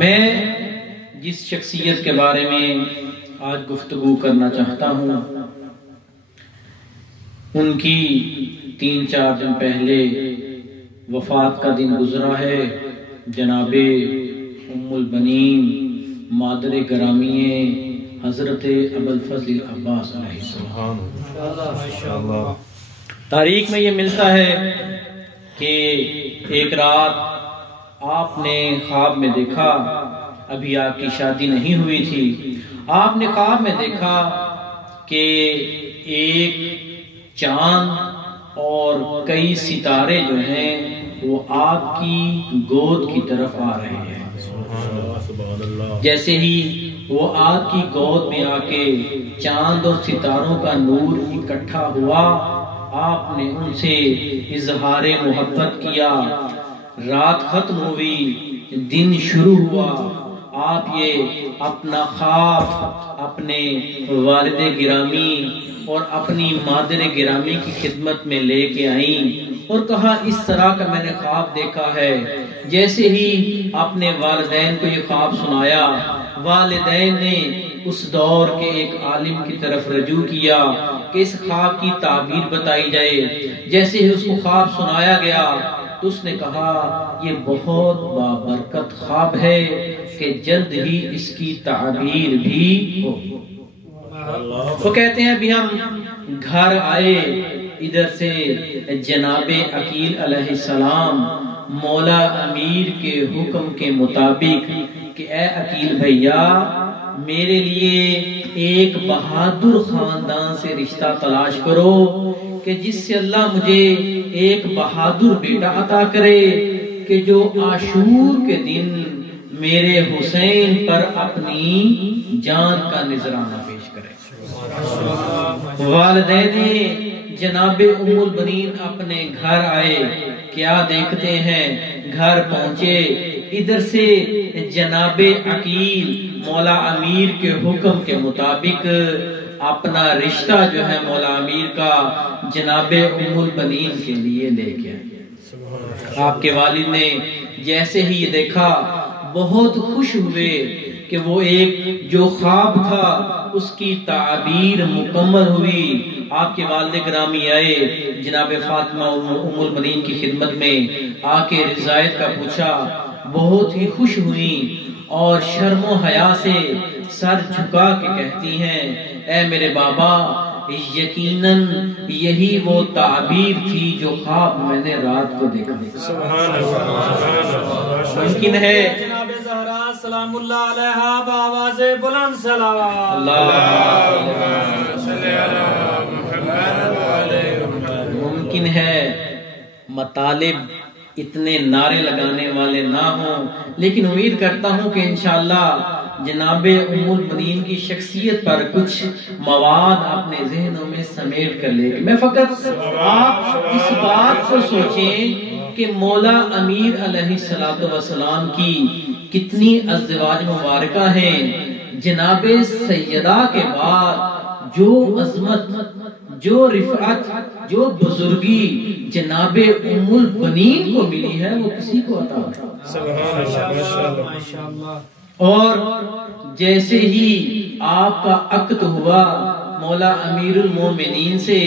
میں جس شخصیت کے بارے میں آج گفتگو کرنا چاہتا ہوں ان کی 3-4 دن پہلے وفات کا دن گزرا ہے۔ جناب ام البنین مادر گرامی حضرت ابوالفضل عباس علیہ السلام۔ تاریخ میں یہ ملتا ہے کہ ایک رات آپ نے خواب میں دیکھا، ابھی آپ کی شادی نہیں ہوئی تھی، آپ نے خواب میں دیکھا کہ ایک چاند اور کئی ستارے جو ہیں وہ آپ کی گود کی طرف آ رہے ہیں۔ جیسے ہی وہ آپ کی گود میں آ کے چاند اور ستاروں کا نور اکٹھا ہوا، آپ نے ان سے اظہار محبت کیا۔ رات ختم ہوئی، دن شروع ہوا، آپ یہ اپنا خواب اپنے والد گرامی اور اپنی مادر گرامی کی خدمت میں لے کے آئیں اور کہا اس طرح کا میں نے خواب دیکھا ہے۔ جیسے ہی اپنے والدین کو یہ خواب سنایا، والدین نے اس دور کے ایک عالم کی طرف رجوع کیا کہ اس خواب کی تعبیر بتائی جائے۔ جیسے ہی اس کو خواب سنایا گیا تو اس نے کہا یہ بہت بابرکت خواب ہے کہ جلد ہی اس کی تعبیر بھی ہو۔ وہ کہتے ہیں ابھی ہم گھر آئے، ادھر سے جناب عقیل علیہ السلام مولا امیر کے حکم کے مطابق کہ اے عقیل بھیا میرے لیے ایک بہادر خاندان سے رشتہ تلاش کرو کہ جس سے اللہ مجھے ایک بہادر بیٹا عطا کرے کہ جو عاشور کے دن میرے حسین پر اپنی جان کا نذرانہ پیش کرے۔ والدین جناب ام البنین اپنے گھر آئے، کیا دیکھتے ہیں، گھر پہنچے، ادھر سے جناب عقیل مولا امیر کے حکم کے مطابق اپنا رشتہ جو ہے مولا امیر کا جناب ام البنین کے لیے لے کے آئے۔ آپ کے والد نے جیسے ہی یہ دیکھا بہت خوش ہوئے کہ وہ ایک جو خواب تھا اس کی تعبیر مکمل ہوئی۔ آپ کے والد گرامی آئے، جناب فاطمہ ام البنین کی خدمت میں آ کے رضایت کا پوچھا، بہت ہی خوش ہوئی اور شرم و حیا سے سر جھکا کے کہتی ہیں اے میرے بابا یقیناً یہی وہ تعبیر تھی جو خواب میں نے رات کو دیکھا۔ ممکن ہے جناب زہرا سلام اللہ علیہا بآواز بلند صلوات ممکن ہے مطالب اتنے نعرے لگانے والے نہ ہوں، لیکن امید کرتا ہوں کہ انشاءاللہ جناب ام البنین کی شخصیت پر کچھ مواد اپنے ذہنوں میں سمیٹ کر لے گئے۔ میں فقط آپ اس بات کو سوچیں کہ مولا امیر علیہ السلام کی کتنی ازدواج مبارکہ ہیں۔ جناب سیدہ کے بعد جو عظمت، جو رفعت، جو بزرگی جناب ام البنین کو ملی ہے وہ کسی کو عطا نہیں۔ اور جیسے ہی آپ کا عقد ہوا مولا امیر المومنین سے،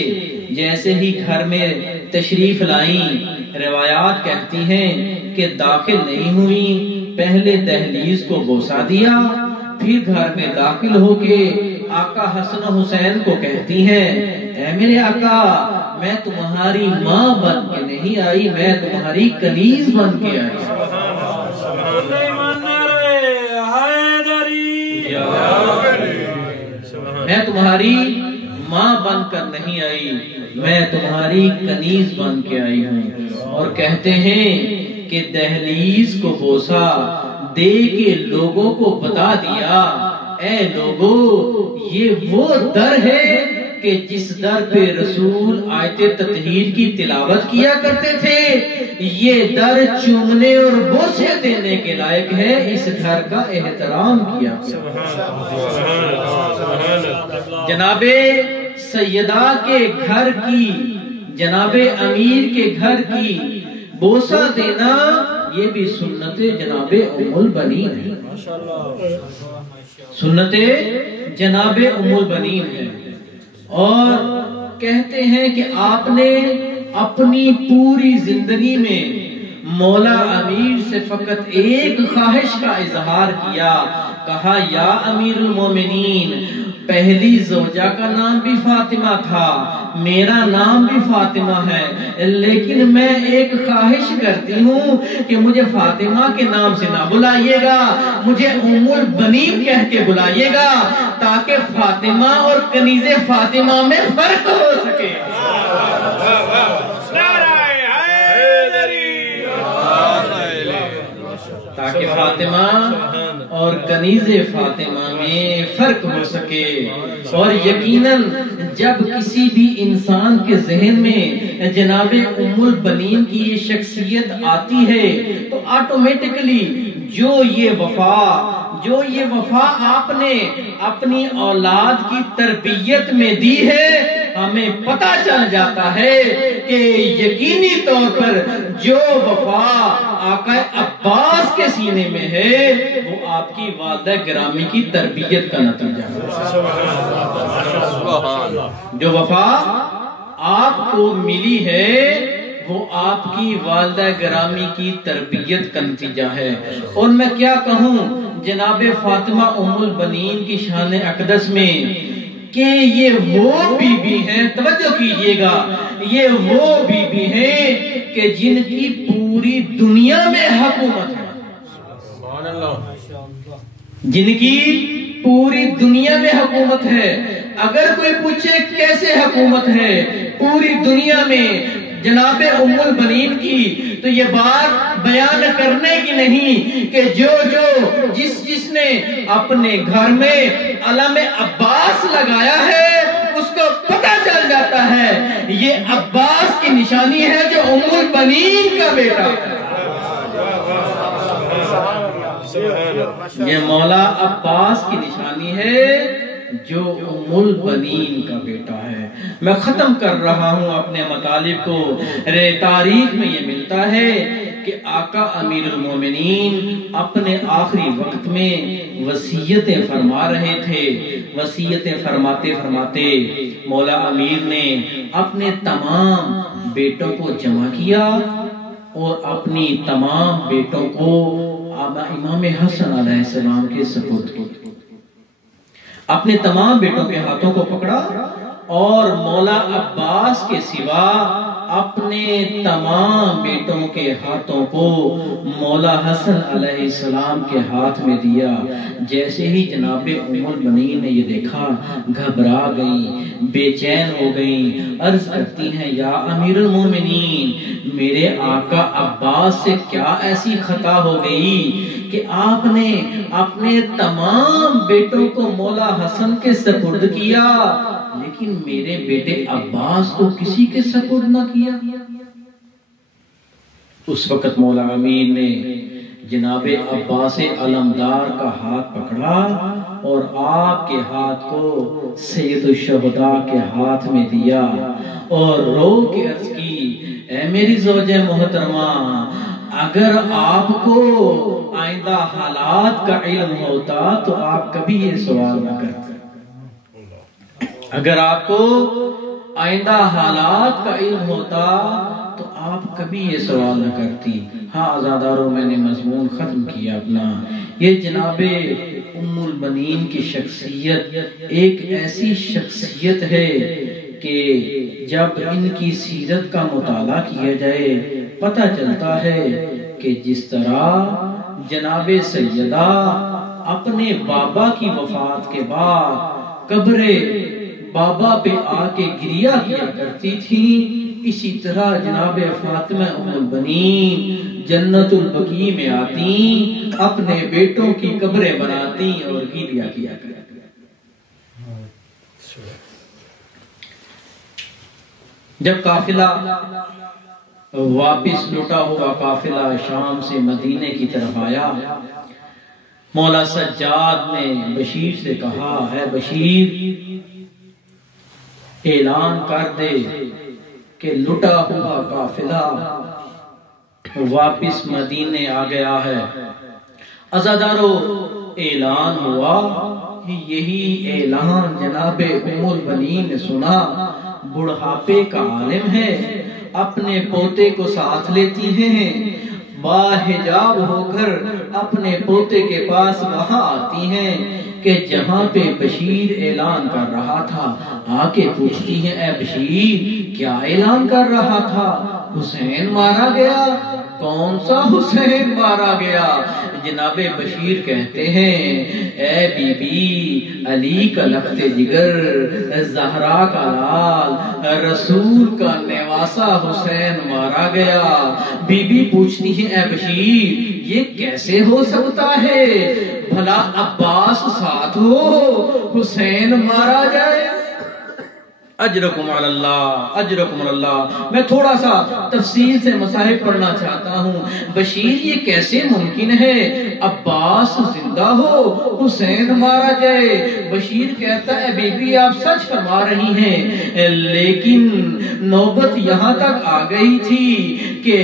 جیسے ہی گھر میں تشریف لائیں، روایات کہتی ہیں کہ داخل نہیں ہوئی، پہلے دہلیز کو بوسا دیا، پھر گھر میں داخل ہو کے آقا حسن و حسین کو کہتی ہیں اے میرے آقا میں تمہاری ماں بن کے نہیں آئی، میں تمہاری کنیز بن کے آئی۔ میں تمہاری ماں بن کر نہیں آئی، میں تمہاری کنیز بن کے آئی ہوں۔ اور کہتے ہیں کہ دہلیز کو بوسا دے کے لوگوں کو بتا دیا اے لوگو یہ وہ در ہے کہ جس در پہ رسول آیت تطہیر کی تلاوت کیا کرتے تھے، یہ در چومنے اور بوسے دینے کے لائق ہے، اس گھر کا احترام کیا۔ جناب سیدہ کے گھر کی، جناب امیر کے گھر کی بوسہ دینا یہ بھی سنت جناب ام البنین ہے، سنت جناب ام البنین ہے۔ اور کہتے ہیں کہ آپ نے اپنی پوری زندگی میں مولا امیر سے فقط ایک خواہش کا اظہار کیا، کہا یا امیر المومنین، پہلی زوجہ کا نام بھی فاطمہ تھا، میرا نام بھی فاطمہ ہے، لیکن میں ایک خواہش کرتی ہوں کہ مجھے فاطمہ کے نام سے نہ بلائیے گا، مجھے ام البنین کہہ کے بلائیے گا، تاکہ فاطمہ اور کنیز فاطمہ میں فرق ہو سکے۔ تاکہ فاطمہ اور کنیز فاطمہ میں فرق ہو سکے۔ اور یقیناً جب کسی بھی انسان کے ذہن میں جناب ام البنین کی یہ شخصیت آتی ہے تو آٹومیٹکلی جو یہ وفا آپ نے اپنی اولاد کی تربیت میں دی ہے، ہمیں پتہ چل جاتا ہے کہ یقینی طور پر جو وفا آقا عباس کے سینے میں ہے وہ آپ کی والدہ گرامی کی تربیت کا نتیجہ ہے۔ جو وفا آپ کو ملی ہے وہ آپ کی والدہ گرامی کی تربیت کا نتیجہ ہے۔ اور میں کیا کہوں جناب فاطمہ ام البنین کی شان اقدس میں کہ یہ وہ بی بی ہیں، توجہ کیجئے گا، یہ وہ بی بی ہیں کہ جن کی پوری دنیا میں حکومت ہے، جن کی پوری دنیا میں حکومت ہے۔ اگر کوئی پوچھے کیسے حکومت ہے پوری دنیا میں جناب ام البنین کی، تو یہ بات بیان کرنے کی نہیں کہ جس نے اپنے گھر میں علم عباس لگایا ہے اس کو پتہ چل جاتا ہے یہ عباس کی نشانی ہے جو ام البنین کا بیٹا ہے۔ یہ مولا عباس کی نشانی ہے جو ام البنین کا بیٹا ہے۔ میں ختم کر رہا ہوں اپنے مطالب کو۔ تاریخ میں یہ ملتا ہے کہ آقا امیر المومنین اپنے آخری وقت میں وصیتیں فرما رہے تھے۔ وصیتیں فرماتے فرماتے مولا امیر نے اپنے تمام بیٹوں کو جمع کیا اور اپنی تمام بیٹوں کو امام حسن علیہ السلام کے سپرد کیا، اپنے تمام بیٹوں کے ہاتھوں کو پکڑا اور مولا عباس کے سوا اپنے تمام بیٹوں کے ہاتھوں کو مولا حسن علیہ السلام کے ہاتھ میں دیا۔ جیسے ہی جناب ام البنین نے یہ دیکھا گھبرا گئیں، بے چین ہو گئیں، عرض کرتی ہیں یا امیر المومنین، میرے آقا عباس سے کیا ایسی خطا ہو گئی کہ آپ نے اپنے تمام بیٹوں کو مولا حسن کے سپرد کیا لیکن میرے بیٹے عباس کو کسی کے سپرد نہ کیا؟ اس وقت مولا امیر نے جناب عباس علمدار کا ہاتھ پکڑا اور آپ کے ہاتھ کو سید الشہداء کے ہاتھ میں دیا اور رو کے عرض کی، اے میری زوجہ محترمہ، اگر آپ کو آئندہ حالات کا علم ہوتا تو آپ کبھی یہ سوال نہ کرتے۔ اگر آپ کو آئندہ حالات کا علم ہوتا تو آپ کبھی یہ سوال نہ کرتی۔ ہاں عزاداروں، میں نے مضمون ختم کیا اپنا۔ یہ جناب ام البنین کی شخصیت ایک ایسی شخصیت ہے کہ جب ان کی سیرت کا مطالعہ کیا جائے پتہ چلتا ہے کہ جس طرح جناب سیدہ اپنے بابا کی وفات کے بعد قبر بابا پہ آ کے گریہ کیا کرتی تھی، اسی طرح جناب فاطمہ ام البنین جنت البقیع میں آتی، اپنے بیٹوں کی قبریں بناتی اور گریہ کیا کرتی۔ جب قافلہ واپس لوٹا ہوا قافلہ شام سے مدینے کی طرف آیا، مولا سجاد نے بشیر سے کہا، ہے بشیر اعلان کر دے کہ لٹا ہوا قافلہ واپس مدینے آ گیا ہے۔ عزادارو اعلان ہوا، یہی اعلان جناب ام البنین نے سنا۔ بڑھاپے کا عالم ہے، اپنے پوتے کو ساتھ لیتی ہیں، باحجاب ہو کر اپنے پوتے کے پاس وہاں آتی ہیں کہ جہاں پہ بشیر اعلان کر رہا تھا، آ کے پوچھتی ہیں اے بشیر کیا اعلان کر رہا تھا؟ حسین مارا گیا؟ کون سا حسین مارا گیا؟ جناب بشیر کہتے ہیں اے بی بی، علی کا لخت جگر، زہرا کا لال، رسول کا نواسا حسین مارا گیا۔ بی بی پوچھتی ہے اے بشیر یہ کیسے ہو سکتا ہے؟ بھلا عباس ساتھ ہو حسین مارا جائے؟ اجرکم علی اللہ، اجرکم علی اللہ۔ میں تھوڑا سا تفصیل سے مسائل پڑھنا چاہتا ہوں۔ بشیر یہ کیسے ممکن ہے عباس زندہ ہو حسین مارا جائے؟ بشیر کہتا ہے بی بی آپ سچ فرما رہی ہیں، لیکن نوبت یہاں تک آ گئی تھی کہ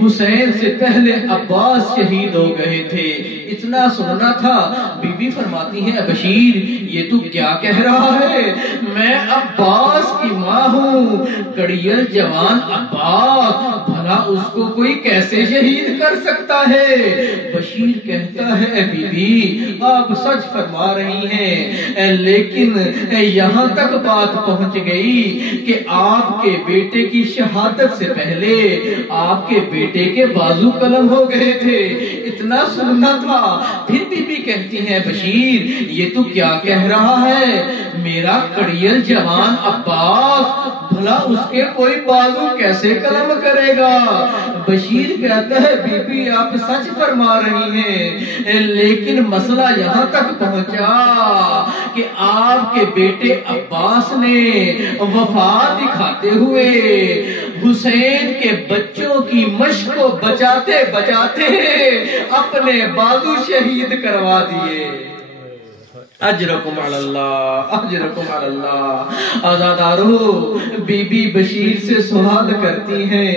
حسین سے پہلے عباس شہید ہو گئے تھے، اتنا سننا تھا۔ بی بی فرماتی ہے بشیر یہ تو کیا کہہ رہا ہے؟ میں عباس کی ماں ہوں، کڑیل جوان عباس، بھلا اس کو کوئی کیسے شہید کر سکتا ہے؟ بشیر کہتا ہے بی بی آپ سچ فرما رہی ہیں، لیکن یہاں تک بات پہنچ گئی کہ آپ کے بیٹے کی شہادت سے پہلے آپ کے بیٹے کے بازو قلم ہو گئے تھے، اتنا سننا تھا۔ پھر بی بی کہتی ہیں بشیر یہ تو کیا کہہ رہا ہے؟ میرا کڑیل جوان عباس، بھلا اس کے کوئی بازو کیسے قلم کرے گا؟ بشیر کہتا ہے بی بی آپ سچ فرما رہی ہیں، لیکن مسئلہ یہاں تک پہنچا کہ آپ کے بیٹے عباس نے وفا دکھاتے ہوئے حسین کے بچوں کی مشق کو بچاتے بچاتے اپنے بازو شہید کروا دیے۔ اجرکم علی اللہ، اجرکم علی اللہ۔ آزادارو بی بی بشیر سے سوال کرتی ہیں،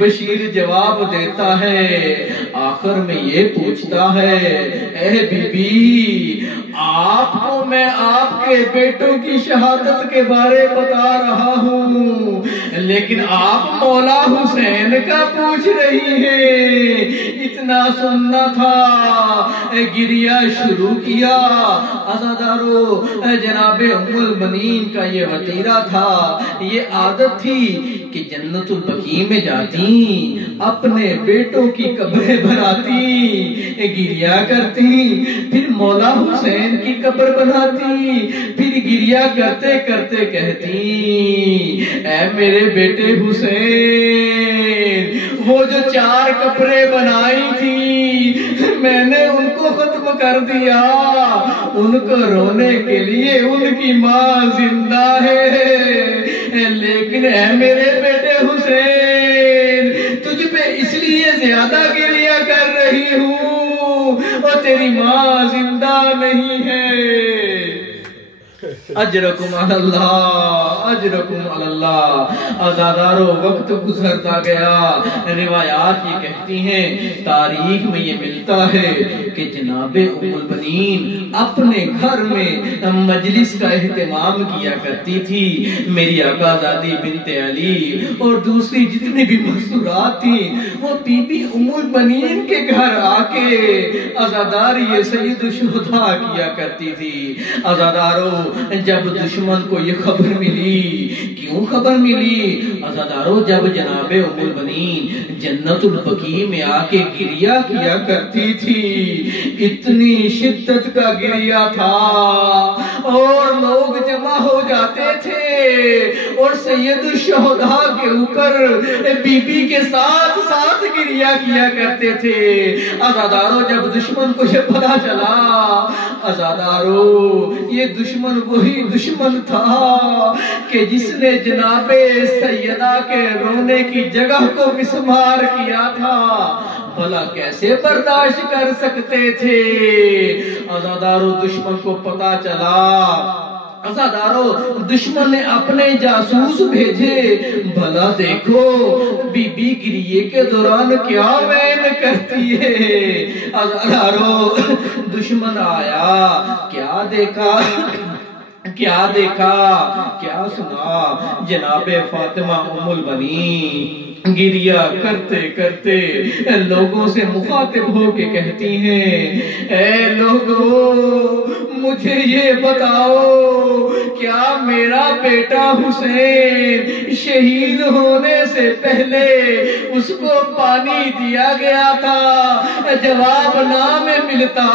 بشیر جواب دیتا ہے، آخر میں یہ پوچھتا ہے اے بی بی آپ کو میں آپ کے بیٹوں کی شہادت کے بارے بتا رہا ہوں، لیکن آپ مولا حسین کا پوچھ رہی ہیں۔ اتنا سننا تھا، گریہ شروع کیا۔ عزادارو جناب ام البنین کا یہ وطیرہ تھا، یہ عادت تھی کہ جنت البقیع میں جاتی، اپنے بیٹوں کی قبریں بناتی، گریہ کرتی، پھر مولا حسین کی قبر بناتی، پھر گریہ کرتے کرتے کہتی اے میرے بیٹے حسین، وہ جو 4 قبریں بنائی تھی میں نے ان کو ختم کر دیا، ان کو رونے کے لیے ان کی ماں زندہ ہے، لیکن اے میرے بیٹے حسین تجھ پہ اس لیے زیادہ گریہ کر رہی ہوں اور تیری ماں زندہ نہیں ہے۔ اجرکم علی اللہ، اجرکم علی اللہ۔ آزادارو وقت گزرتا گیا، روایات یہ کہتی ہیں، تاریخ میں یہ ملتا ہے کہ جناب ام البنین اپنے گھر میں مجلس کا اہتمام کیا کرتی تھی۔ میری آقا زادی بنت علی اور دوسری جتنی بھی مستورات تھیں وہ بی بی ام البنین کے گھر آ کے عزاداری سید الشہداء کیا کرتی تھی۔ عزادارو جب دشمن کو یہ خبر ملی، کیوں خبر ملی؟ عزادارو جب جناب ام البنین جنت البقیع میں آ کے گریہ کیا کرتی تھی، اتنی شدت کا گریہ تھا اور لوگ جمع ہو جاتے تھے اور سید الشہداء کے اوپر بی بی کے ساتھ ساتھ گریہ کیا کرتے تھے۔ عزادارو جب دشمن کو یہ پتا چلا، عزادارو یہ دشمن وہی دشمن تھا کہ جس نے جناب سیدہ کے رونے کی جگہ کو مسمار کیا تھا، بھلا کیسے برداشت کر سکتے تھے؟ عزادارو دشمن کو پتا چلا عزادارو دشمن نے اپنے جاسوس بھیجے، بھلا دیکھو بی بی گریے کے دوران کیا وین کرتی ہے۔ عزادارو دشمن آیا، کیا دیکھا کیا سنا، جناب فاطمہ ام البنین گریا کرتے کرتے لوگوں سے مخاطب ہو کے کہتی ہیں، اے لوگو مجھے یہ بتاؤ، کیا میرا بیٹا حسین شہید ہونے سے پہلے اس کو پانی دیا گیا تھا؟ جواب نہ میں ملتا،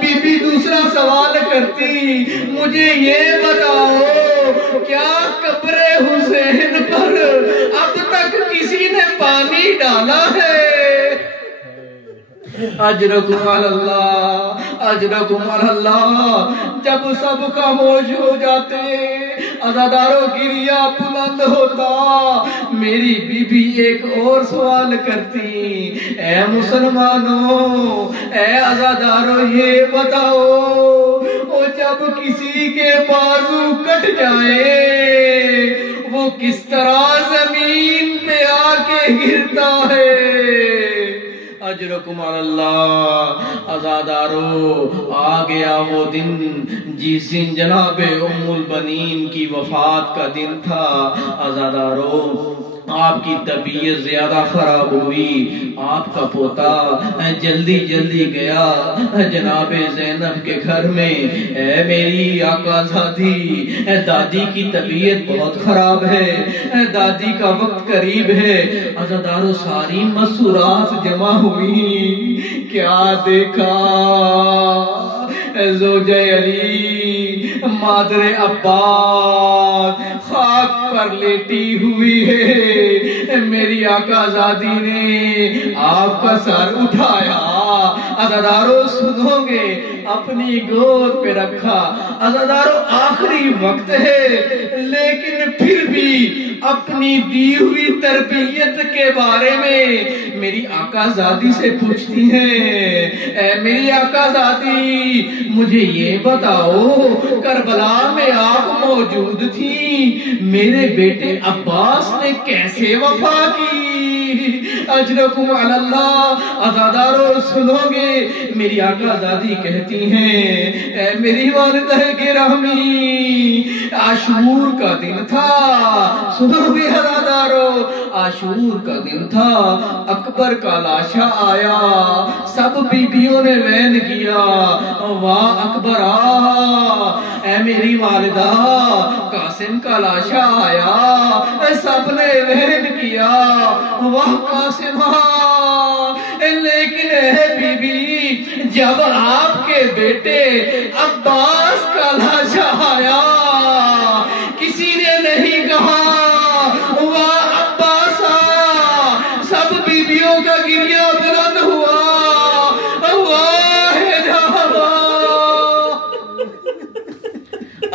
بی بی دوسرا سوال کرتی، مجھے یہ بتاؤ کیا قبر حسین پر اب تک کسی نے پانی ڈالا ہے؟ اجرکم علی اللہ، اجرکم علی اللہ۔ جب سب خاموش ہو جاتے، عزادارو گریا بلند ہوتا، میری بی بی ایک اور سوال کرتی، اے مسلمانوں، اے عزادارو یہ بتاؤ، جب کسی کے بازو کٹ جائے وہ کس طرح زمین پہ آ کے گرتا ہے؟ اجرکم علی اللہ۔ عزادارو آ گیا وہ دن جس دن جناب ام البنین کی وفات کا دن تھا۔ عزادارو آپ کی طبیعت زیادہ خراب ہوئی، آپ کا پوتا جلدی جلدی گیا جناب زینب کے گھر میں، اے میری آقا زادی، دادی کی طبیعت بہت خراب ہے، دادی کا وقت قریب ہے۔ عزادارو ساری مسورات جمع ہوئی، کیا دیکھا؟ زوجہ علی مادر عباس خاک پر لیٹی ہوئی ہے، میری آقا زادی نے آپ کا سر اٹھایا، عزادارو سنو گے، اپنی گود پہ رکھا۔ عزادارو آخری وقت ہے لیکن پھر بھی اپنی دی ہوئی تربیت کے بارے میں میری آقا زادی سے پوچھتی ہیں، اے میری آقا زادی مجھے یہ بتاؤ، کربلا میں آپ موجود تھی، میرے بیٹے عباس نے کیسے وفا کی؟ اجرکم علی اللہ۔ عزادارو سنو گے، میری آقا زادی کہتی ہیں، اے میری والدہ گرامی، عاشور کا دن تھا، سنو گے عزادارو، عاشور کا دن تھا، اکبر کا لاشا آیا، سب بیبیوں نے وین کیا، واہ اکبر اے میری والدہ، قاسم کا لاشا آیا، سب نے وین کیا، واہ قاسم لیکن اے بی بی جب آپ کے بیٹے عباس کا لاشا آیا کسی نے نہیں کہا واہ عباس، سب بیبیوں کا گریہ بلند ہوا، واہ جہاں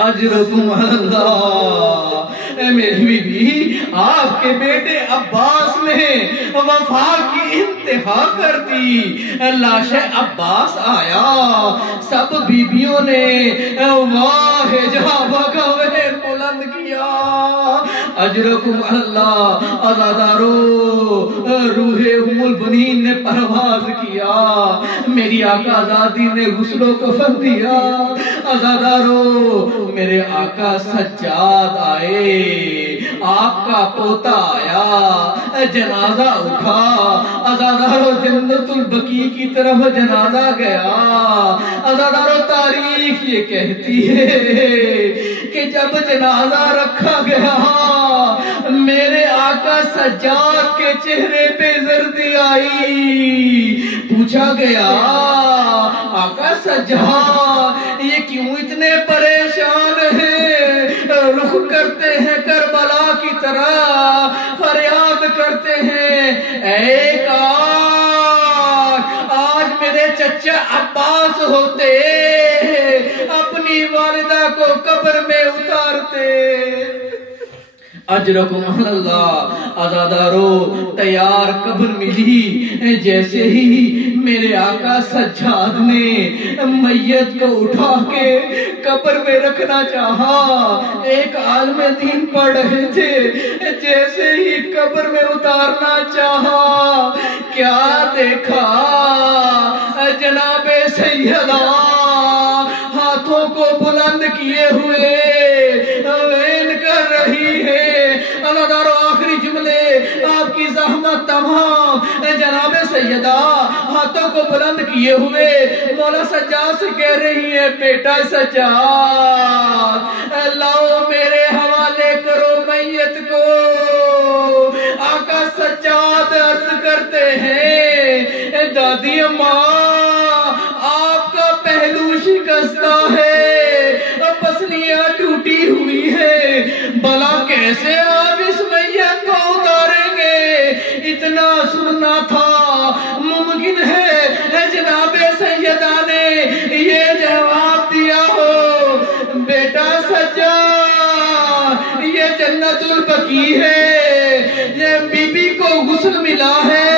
اجرکم اللہ۔ اے میری بی بی آپ کے بیٹے عباس نے وفا کی انتہا کر دی، لاش عباس آیا، سب بیبیوں نے واہ جہاں بلند کیا، اجرکم اللہ۔ عزادارو روح ام البنین نے پرواز کیا، میری آقا زادی نے غسل و کفن دیا، عزادارو میرے آقا سجاد آئے، آپ کا پوتا آیا، جنازہ اٹھا، عزادارو جنت البقیع کی طرف جنازہ گیا۔ عزادارو تاریخ یہ کہتی ہے کہ جب جنازہ رکھا گیا میرے آقا سجاد کے چہرے پہ زردی آئی، پوچھا گیا آقا سجاد یہ کیوں اتنے پریشان ہیں، رخ کرتے ہیں کربلا کی طرح، فریاد کرتے ہیں اے کاش آج میرے چچا عباس ہوتے، اپنی والدہ کو قبر میں اتارتے۔ اجرکم اللہ، عزادارو تیار قبر ملی۔ جیسے ہی میرے آقا سجاد نے میت کو اٹھا کے قبر میں رکھنا چاہا، ایک عالم دین پڑھ رہے تھے، جیسے ہی قبر میں اتارنا چاہا، کیا دیکھا؟ جناب سیدہ ہاتھوں کو بلند کیے ہوئے وین کر رہی ہے۔ اللہ دارو آخری جملے آپ کی زحمت تمام۔ جناب سیدہ ہاتھوں کو بلند کیے ہوئے مولا سجاد سے کہہ رہی ہے، بیٹا سجاد لاؤ میرے حوالے کرو میت کو۔ آقا سجاد عرض کرتے ہیں، دادی اماں آپ کا پہلو شکستہ ہے، پسلیاں ٹوٹی ہوئی ہے، بھلا کیسے آپ اس میت کو اتاریں گے؟ اتنا سننا تھا ممکن ہے جناب سیدہ نے یہ جواب دیا ہو، بیٹا سجاد یہ جنت البقیع ہے، یہ بی بی کو غسل ملا ہے،